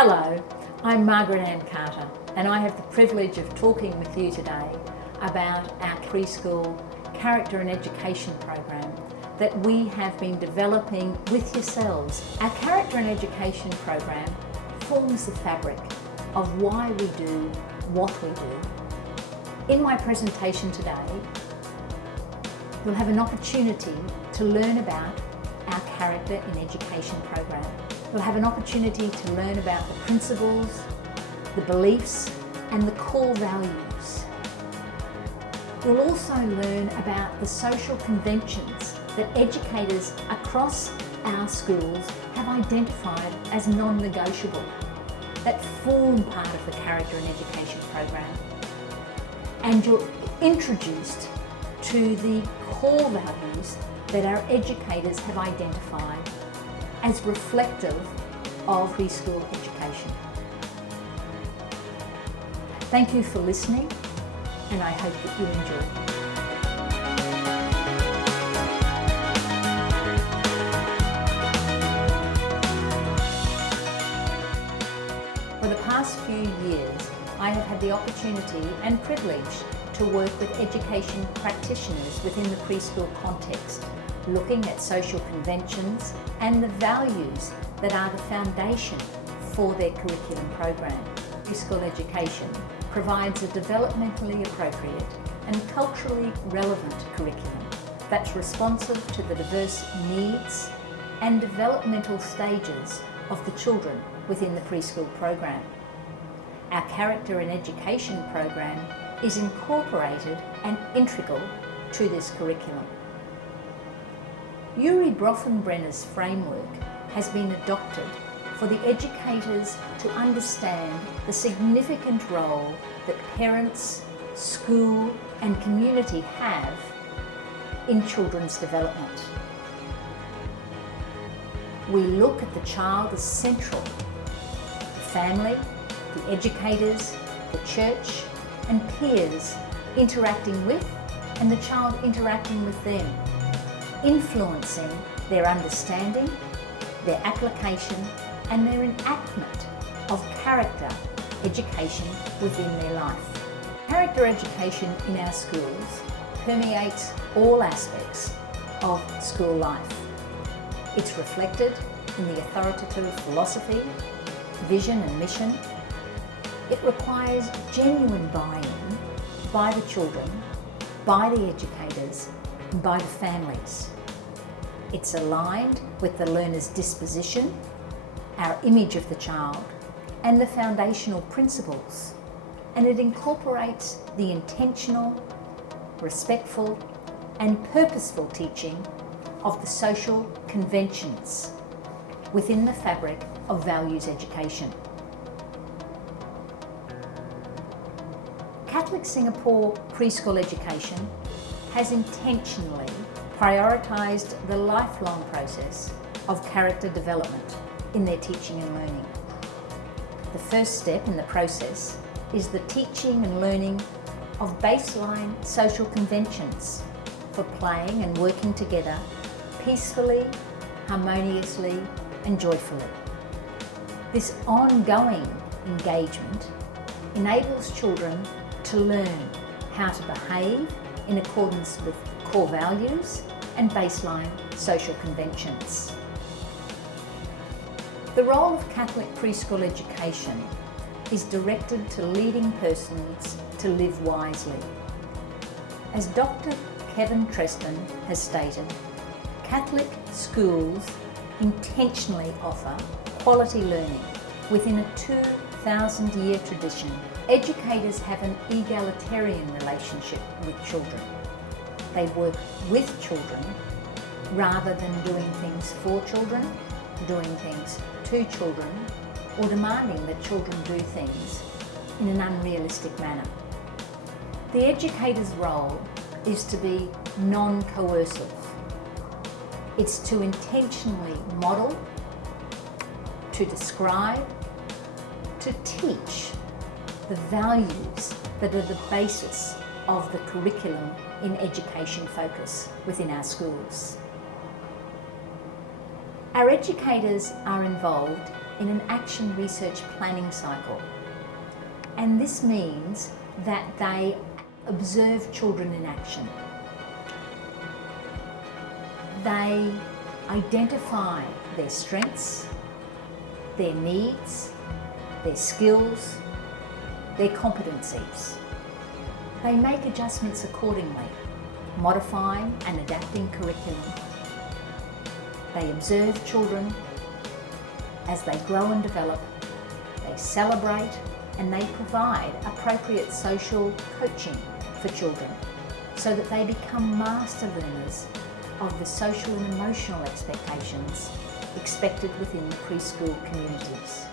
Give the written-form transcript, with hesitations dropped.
Hello, I'm Margaret Ann Carter and I have the privilege of talking with you today about our preschool character and education program that we have been developing with yourselves. Our character and education program forms the fabric of why we do what we do. In my presentation today, you'll have an opportunity to learn about our character and education program. You'll have an opportunity to learn about the principles, the beliefs and the core values. You'll also learn about the social conventions that educators across our schools have identified as non-negotiable, that form part of the character and education program. And you're introduced to the core values that our educators have identified as reflective of preschool education. Thank you for listening, and I hope that you enjoy. For the past few years, I have had the opportunity and privilege to work with education practitioners within the preschool context, looking at social conventions and the values that are the foundation for their curriculum program. Preschool education provides a developmentally appropriate and culturally relevant curriculum that's responsive to the diverse needs and developmental stages of the children within the preschool program. Our character and education program is incorporated and integral to this curriculum. Urie Bronfenbrenner's framework has been adopted for the educators to understand the significant role that parents, school and community have in children's development. We look at the child as central. The family, the educators, the church and peers interacting with and the child interacting with them, influencing their understanding, their application and their enactment of character education within their life. Character education in our schools permeates all aspects of school life. It's reflected in the authoritative philosophy, vision and mission. It requires genuine buy-in by the children, by the educators, and by the families. It's aligned with the learner's disposition, our image of the child, and the foundational principles, and it incorporates the intentional, respectful, and purposeful teaching of the social conventions within the fabric of values education. Catholic Singapore preschool education has intentionally prioritised the lifelong process of character development in their teaching and learning. The first step in the process is the teaching and learning of baseline social conventions for playing and working together peacefully, harmoniously and joyfully. This ongoing engagement enables children to learn how to behave in accordance with core values and baseline social conventions. The role of Catholic preschool education is directed to leading persons to live wisely. As Dr. Kevin Treston has stated, Catholic schools intentionally offer quality learning within a 2,000-year tradition. Educators have an egalitarian relationship with children. They work with children rather than doing things for children, doing things to children, or demanding that children do things in an unrealistic manner. The educator's role is to be non-coercive. It's to intentionally model, to describe, to teach the values that are the basis of the curriculum in education focus within our schools. Our educators are involved in an action research planning cycle. And this means that they observe children in action. They identify their strengths, their needs, their skills, their competencies. They make adjustments accordingly, modifying and adapting curriculum. They observe children as they grow and develop. They celebrate and they provide appropriate social coaching for children so that they become master learners of the social and emotional expectations expected within the preschool communities.